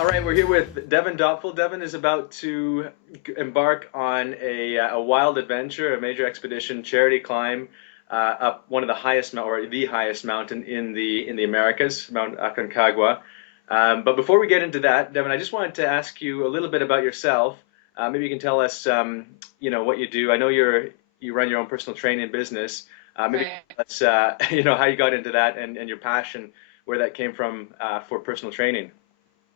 All right, we're here with Devon Dopfel. Devon is about to embark on a wild adventure, a major expedition, charity climb up one of the highest, or the highest mountain in the Americas, Mount Aconcagua. But before we get into that, Devon, I just wanted to ask you a little bit about yourself. Maybe you can tell us, what you do. I know you run your own personal training business. Maybe Right. let's, how you got into that and your passion, where that came from for personal training.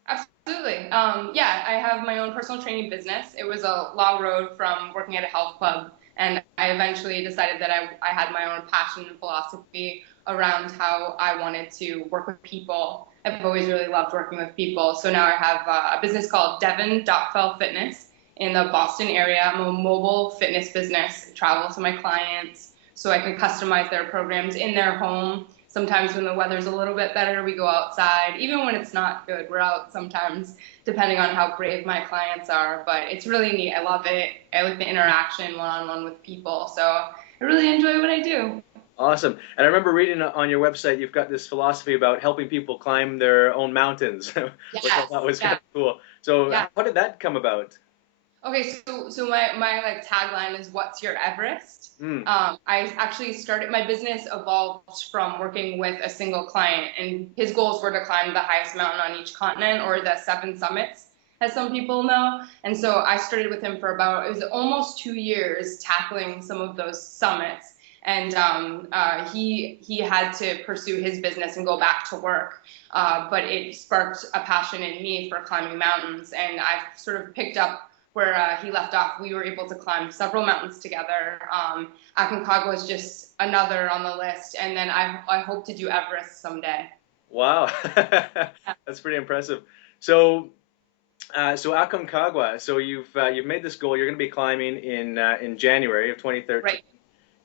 Absolutely. Yeah, I have my own personal training business. It was a long road from working at a health club, and I eventually decided that I had my own passion and philosophy around how I wanted to work with people. I've always really loved working with people. So now I have a business called Devon Dopfel Fitness in the Boston area. I'm a mobile fitness business. I travel to my clients so I can customize their programs in their home. Sometimes when the weather's a little bit better, we go outside. Even when it's not good, we're out sometimes, depending on how brave my clients are. But it's really neat. I love it. I like the interaction one-on-one with people. So I really enjoy what I do. Awesome. And I remember reading on your website, you've got this philosophy about helping people climb their own mountains, which I thought Yes, was kind yeah, of cool. So yeah. how did that come about? Okay, so my like tagline is "What's your Everest?" Hmm. I actually started my business evolved from working with a single client, and his goals were to climb the highest mountain on each continent, or the seven summits, as some people know. And so I started with him for about, it was almost 2 years tackling some of those summits. And he had to pursue his business and go back to work, but it sparked a passion in me for climbing mountains, and I've sort of picked up where he left off. We were able to climb several mountains together. Aconcagua is just another on the list, and then I hope to do Everest someday. Wow. That's pretty impressive. So so Aconcagua, so you've made this goal. You're going to be climbing in January of 2013. Right.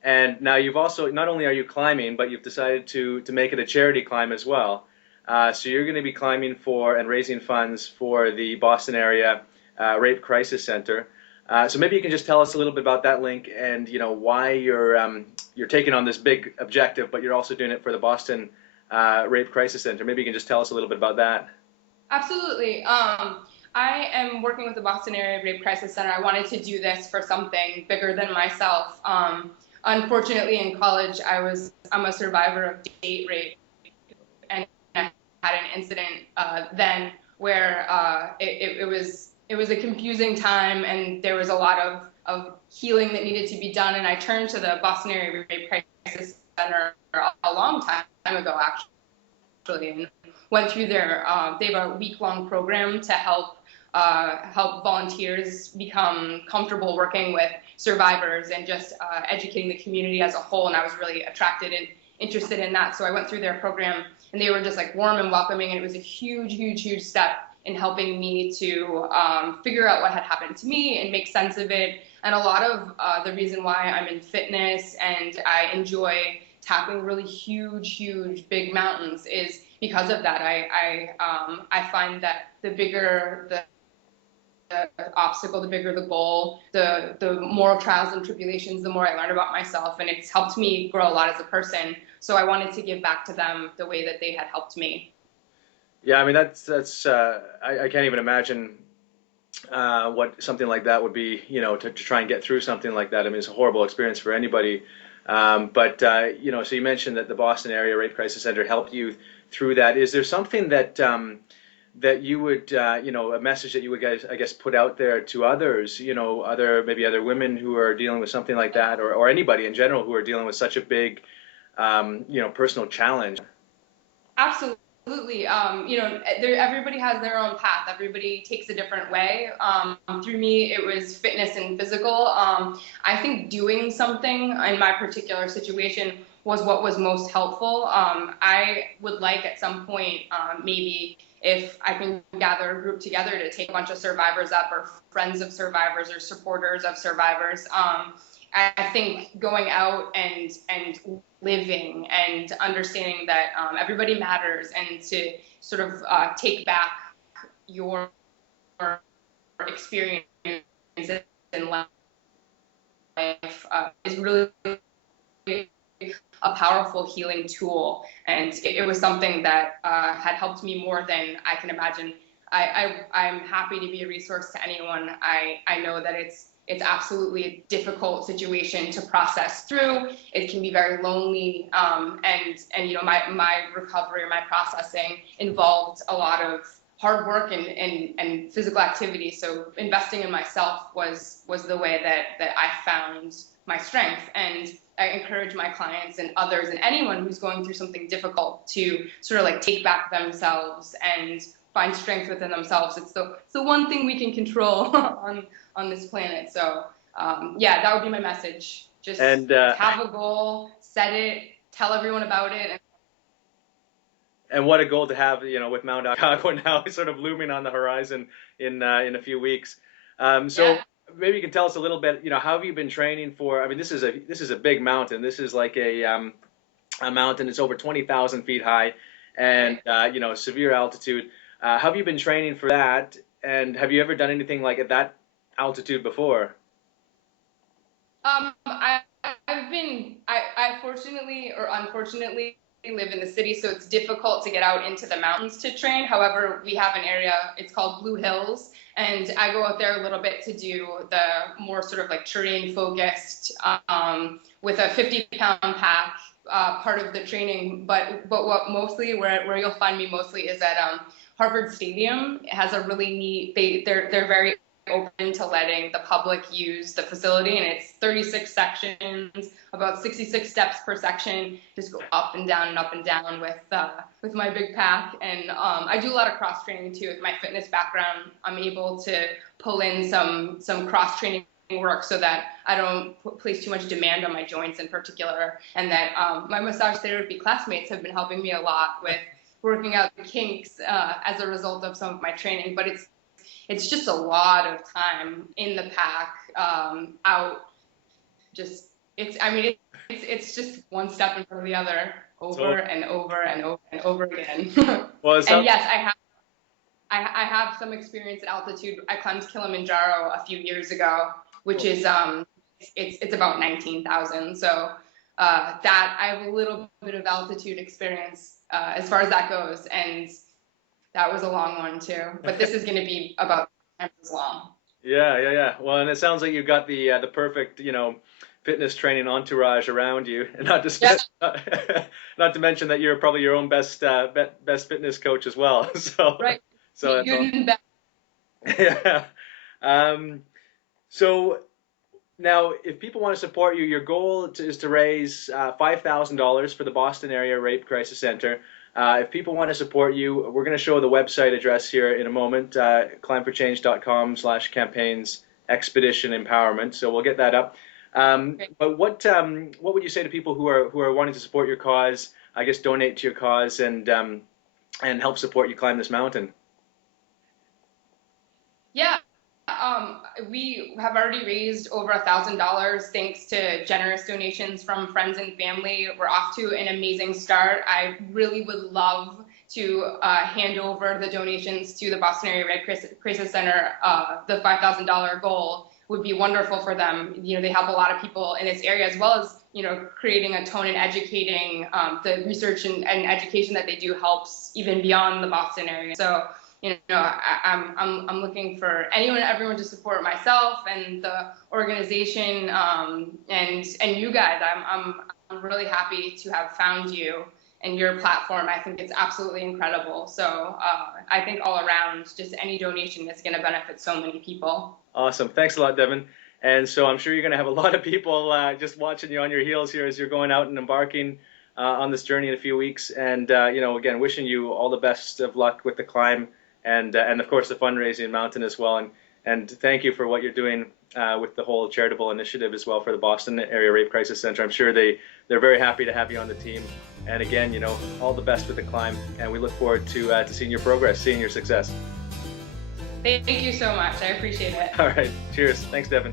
And now you've also, not only are you climbing, but you've decided to make it a charity climb as well. So you're going to be climbing for and raising funds for the Boston area Rape Crisis Center. So maybe you can just tell us a little bit about that link and why you're taking on this big objective, but you're also doing it for the Boston Rape Crisis Center. Maybe you can just tell us a little bit about that. Absolutely. I am working with the Boston Area Rape Crisis Center. I wanted to do this for something bigger than myself. Unfortunately, in college, I'm a survivor of date rape, and I had an incident then where it was a confusing time, and there was a lot of healing that needed to be done. And I turned to the Boston Area Rape Crisis Center a long time ago, actually, and went through they have a week-long program to help volunteers become comfortable working with survivors and just educating the community as a whole. And I was really attracted and interested in that. So I went through their program, and they were just like warm and welcoming. And it was a huge, huge, huge step in helping me to figure out what had happened to me and make sense of it. And a lot of the reason why I'm in fitness and I enjoy tackling really huge, huge, big mountains is because of that. I find that the bigger the obstacle, the bigger the goal, the more trials and tribulations, the more I learn about myself, and it's helped me grow a lot as a person. So I wanted to give back to them the way that they had helped me. Yeah, I mean that's I can't even imagine what something like that would be, to try and get through something like that. I mean, it's a horrible experience for anybody. But so you mentioned that the Boston Area Rape Crisis Center helped you through that. Is there something that you would, a message that you would guys, I guess, put out there to others, maybe other women who are dealing with something like that, or anybody in general who are dealing with such a big, personal challenge? Absolutely. Everybody has their own path. Everybody takes a different way. Through me, it was fitness and physical. I think doing something in my particular situation was what was most helpful. I would like at some point, maybe if I can gather a group together to take a bunch of survivors up, or friends of survivors, or supporters of survivors. I think going out and living and understanding that everybody matters, and to sort of take back your experience in life is really a powerful healing tool. And it was something that had helped me more than I can imagine I'm happy to be a resource to anyone. I know that it's absolutely a difficult situation to process through. It can be very lonely, and you know, my recovery or my processing involved a lot of hard work and physical activity. So investing in myself was the way that I found my strength. And I encourage my clients and others and anyone who's going through something difficult to sort of like take back themselves and find strength within themselves. It's the one thing we can control on this planet. So yeah, that would be my message. Just have a goal, set it, tell everyone about it. And what a goal to have, you know, with Mount Aconcagua now sort of looming on the horizon in a few weeks. So Yeah. maybe you can tell us a little bit, you know, how have you been training for? I mean, this is a big mountain. This is like a mountain. It's over 20,000 feet high, and you know, severe altitude. How have you been training for that? And have you ever done anything like at that altitude before? I fortunately or unfortunately live in the city, so it's difficult to get out into the mountains to train. However, we have an area, it's called Blue Hills, and I go out there a little bit to do the more sort of like terrain focused, with a 50-pound pack, part of the training. But what mostly, where you'll find me mostly is at Harvard Stadium. It has a really neat, they're very open to letting the public use the facility, and it's 36 sections, about 66 steps per section. Just go up and down with my big pack. And I do a lot of cross training too. With my fitness background, I'm able to pull in some cross training work so that I don't place too much demand on my joints in particular, and that my massage therapy classmates have been helping me a lot with working out the kinks as a result of some of my training. But it's just a lot of time in the pack, out. Just it's just one step in front of the other, over and over and over and over again. Well, And yes, I have some experience at altitude. I climbed Kilimanjaro a few years ago, which is it's about 19,000. So that I have a little bit of altitude experience as far as that goes, and that was a long one too. But this is going to be about 10 times as long. Yeah. Well, and it sounds like you've got the perfect, you know, fitness training entourage around you, and not to mention that you're probably your own best fitness coach as well. So right. So good and bad. yeah. So now, if people want to support you, your goal is to raise $5,000 for the Boston Area Rape Crisis Center. If people want to support you, we're going to show the website address here in a moment, climbforchange.com/campaigns expedition empowerment. So we'll get that up. But what would you say to people who are wanting to support your cause? I guess donate to your cause and help support you climb this mountain. Yeah. We have already raised over $1,000 thanks to generous donations from friends and family. We're off to an amazing start. I really would love to hand over the donations to the Boston Area Red Crisis Center. The $5,000 goal would be wonderful for them. You know, they help a lot of people in this area, as well as, you know, creating a tone and educating. The research and education that they do helps even beyond the Boston area. So, you know, I'm looking for anyone and everyone to support myself and the organization, and you guys. I'm really happy to have found you and your platform. I think it's absolutely incredible. So I think all around, just any donation is going to benefit so many people. Awesome. Thanks a lot, Devon. And so I'm sure you're going to have a lot of people just watching you on your heels here as you're going out and embarking on this journey in a few weeks. And you know, again, wishing you all the best of luck with the climb. And of course the fundraising mountain as well, and thank you for what you're doing with the whole charitable initiative as well for the Boston Area Rape Crisis Center. I'm sure they're very happy to have you on the team. And again, you know, all the best with the climb, and we look forward to seeing your progress, seeing your success. Thank you so much. I appreciate it. All right, cheers. Thanks, Devon.